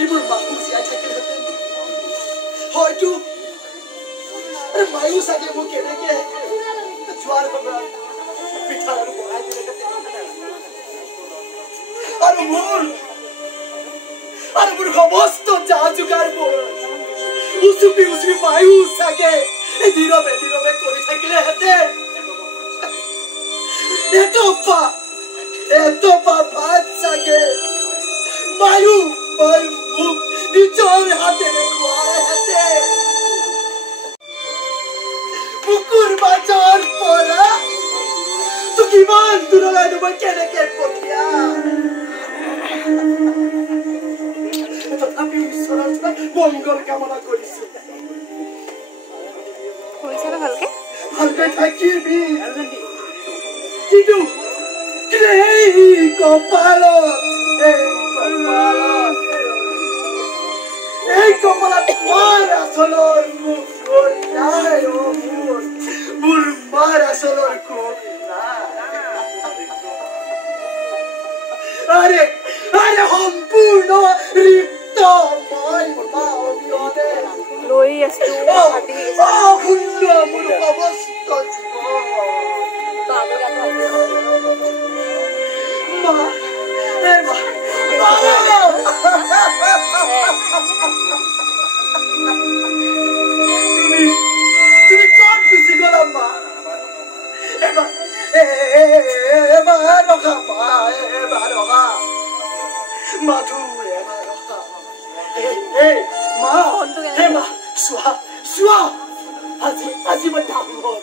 যদি মোৰ মাকো জীয়াই থাকিলহেঁতেন হয়তো মায়ো চাগে মোক কেনেকে যোৱাৰ সময়ত পিঠা আৰু বনাই দিলেহেঁতেন আৰু মোৰ সমস্ত যা যোগাৰবোৰ উচুপি মায়ো চাগে নীৰৱে নীৰৱে কৰি থাকিলেহেঁতেন এটপা ভাত চাগে মায়ো মোক নিজৰ হাতেৰে খোৱালেহেঁতেন বুকুৰ মাজৰ পৰা তো কিমান দূৰলৈ মই কেনেকে পঠিয়াম তথাপি ঈশ্বৰৰ মংগল কামনা কৰিছো ভালকে থাকিবি কিন্তু এই কপালত মাৰ আচলৰ মুখ নাই মোৰ মাৰ আচলৰ মুখ আৰে সম্পূৰ্ণ ৰিক্ত মই অবিহনে লৈ আছো শূন্য মোৰ সমস্ত তুমি কত গুচি গলা মা এবাৰ ৰখা মাথো এবাৰ ৰখা মা চোৱা আজি মই ডাঙৰ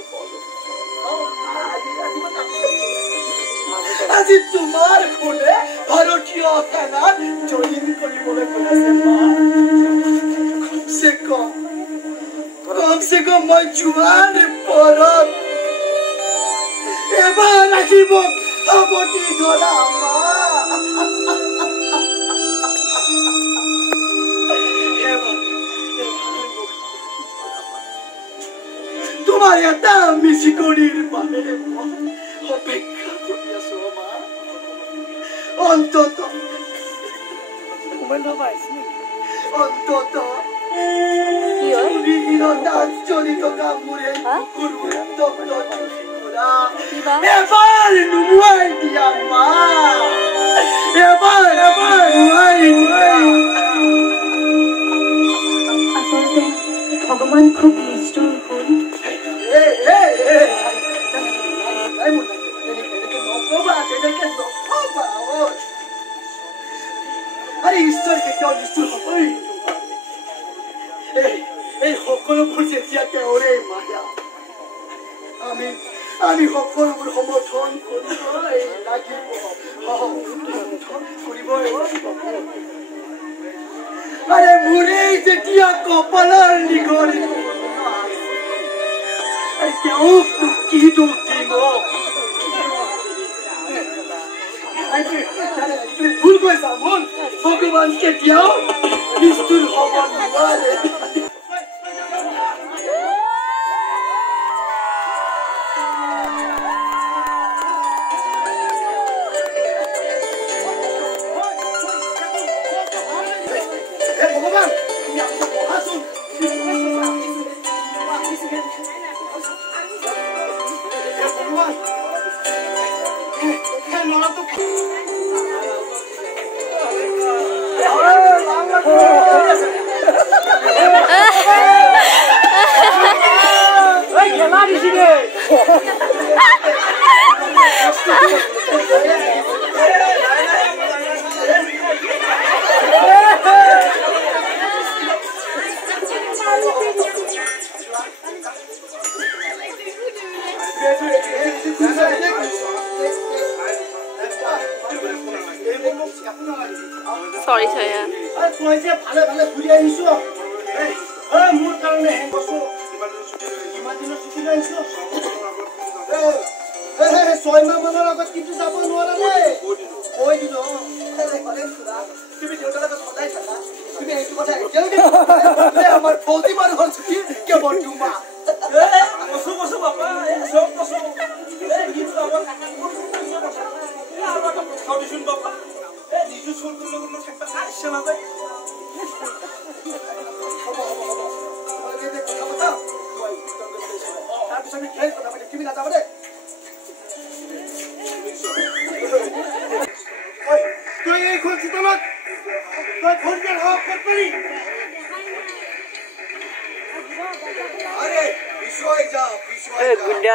আজি তোমাৰ খুনে ভাৰতীয় সেনাত জইন কৰিবলৈ কৈছে মা কমছে কম মই যোৱাৰ পৰত এবাৰ আহিব সাৱটি ধৰা মা তোমাৰ এটা মিচিকৰিৰ বাবে অপেক্ষা কৰি আছো মা অন্তত চলিত কামোৰে এবাৰ নুমুৱাই দিয়া মা এবাৰ আচলতে ভগৱান খুব নিষ্ঠুৰ হ'ল আৰে ঈশ্বৰ কেতিয়াও নিষ্ঠুৰ হ'বই এই সকলোবোৰ যেতিয়া তেওঁৰে মায়া আমি সকলোবোৰ সমৰ্থন কৰিবই আৰে মোৰে যেতিয়া কপালৰ নিগৰি তেওঁক কি দুখ দিব ভুল কৈছা মন ভগৱান কেতিয়াও নিষ্ঠুৰ হ'ব নোৱাৰে ভগৱান Sorry, Chaya.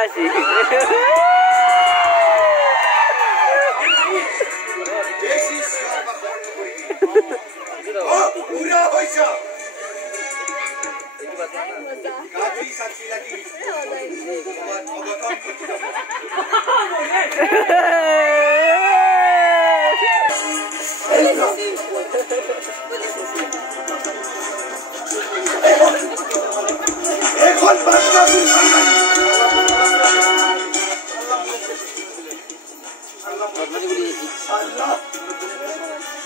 আছে पूरा पैसा काफी साक्षी लगी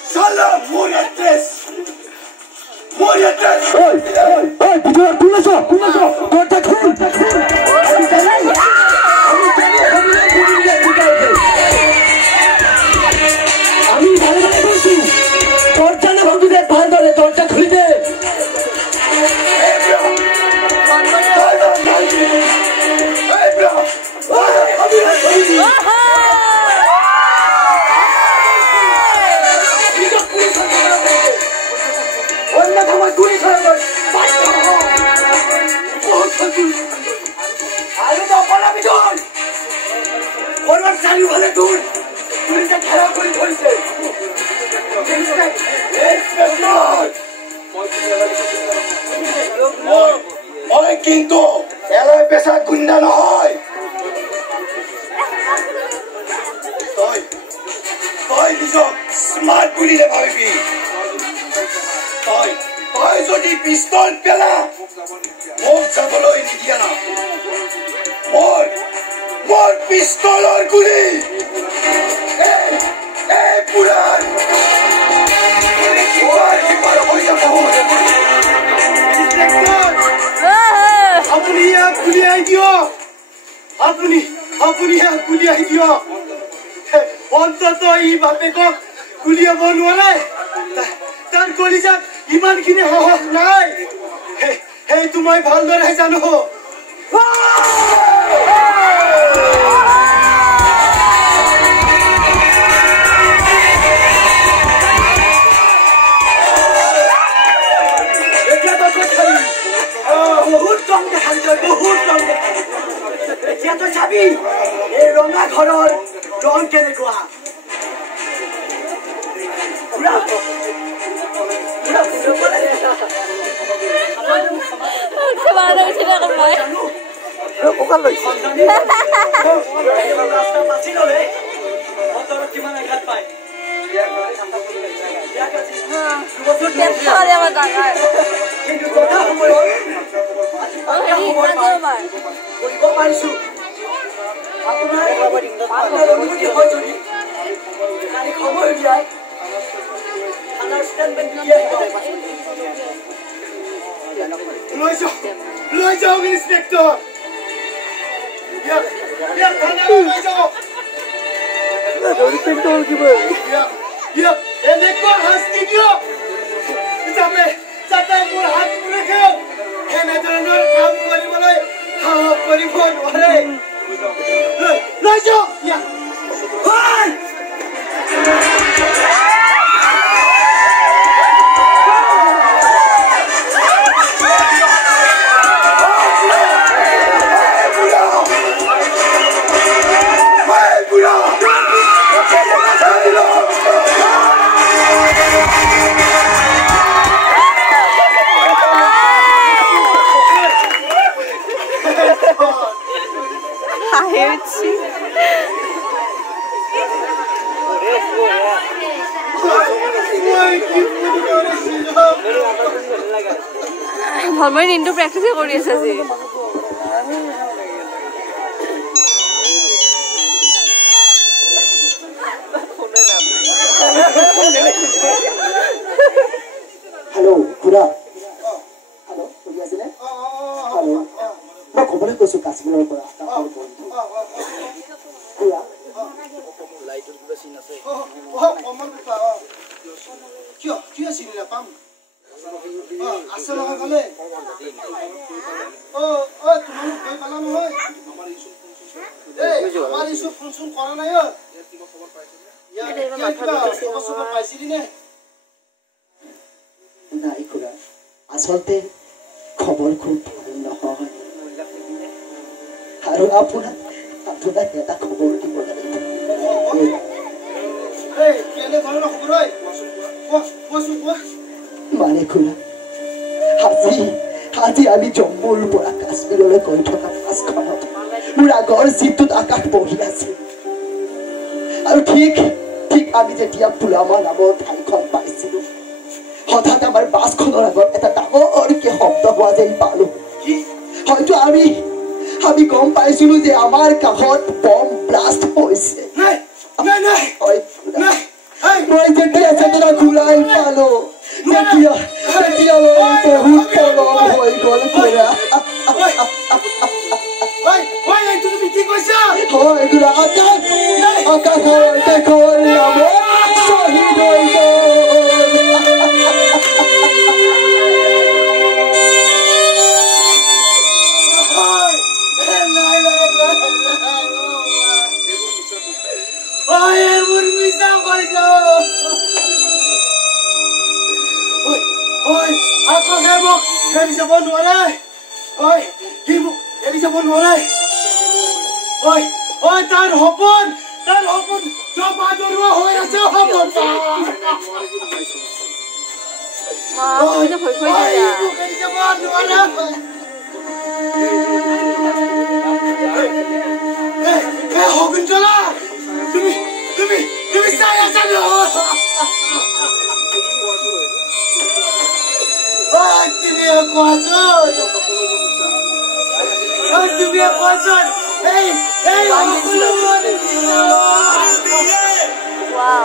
Salah Morientes. Oi, corta cool. আমি ভালো ভালো বলছি দরজা না বন্ধুদের ভাল ধরে দরজা খুলে দে কিন্তু এলাই পেশা গুন্ডা নহয় তই নিজক স্মার্ট বুলি ভাবিবি তই যদি পিস্তল পেলা মোক যাবলৈ নিদিয়া না মোৰ পিস্তলৰ গুলি এই পুৰাণ আপুনি ইয়াক গুলিয়াই দিয়ক আপুনি ইয়াক গুলিয়াই দিয়ক অন্তত ই বাপেকক গুলিয়াব নোৱাৰে তাৰ কলিজাত ইমানখিনি সাহস নাই সেইটো মই ভালদৰে জানো বহুত কম দেখালি তই বহুত কম দেখালি এতিয়া তই চাবি এই ৰঙা ঘৰৰ ৰং কেনেকুৱা কিন্তু কথা সময়ত কৰিব পাৰিছো আপোনাৰ অনুমতি হয় যদি খালি সময় উলিয়াই আণ্ডাৰষ্টেণ্ডমেণ্ট দিয়ে লৈ যাওক ইন্সপেক্টৰ লৈ যাওক এনেকুৱা শাস্তি দিয়ক যাতে মোৰ হাত মুখে এনেধৰণৰ কাম কৰিবলৈ সাহস কৰিব নোৱাৰে লৈ যাওক ধৰ্মই দিনটো প্ৰেক্টিছে কৰি আছে আজি हेलो खुरा हेलो শুনি আছে নে হেল্ল মই খবৰে কৈছো কাশ্মীৰৰ পৰা খুৰা লাইটৰ কিবা চিন আছে অমন কিয় চিন না পাম আছে নহয় গলে তোমালোক গৈ পালা নহয় আমাৰ ইছু ফোন কৰা নাই কিবা খবৰ পাইছিলি নে নাই খুৰা আচলতে খবৰ খুব ভাল নহয় আৰু আপোনাক এটা খবৰ দিব লাগিব কেনে ধৰণৰ খবৰ ঐ কোৱা মানে খুৰা আজি আমি জম্মুৰ পৰা কাশ্মীৰলৈ গৈ থকা বাছখনত মোৰ আগৰ চিটটোত আকাশ বহি আছিল আৰু ঠিক আমি যেতিয়া পুলামা নামৰ ঠাইখন পাইছিলো হঠাৎ আমাৰ বাছখনৰ আগত এটা ডাঙৰকে শব্দ হোৱা যেন পালো হয়তো আমি গম পাইছিলো যে আমাৰ কাষত বম ব্লাষ্ট হৈছে মই যেতিয়া চেতনা ঘূৰাই পালো তেতিয়ালৈ বহুত পলম হৈ গ'ল খুৰা হয় খুৰা আকাশৰ দেশৰ নামত শ্বহীদ হৈ তাৰ সপোন জমা দৰুৱা হৈ আছে সপোন শকুন্তলা তুমি চাই আছা তুমি কোৱাচোন Wow.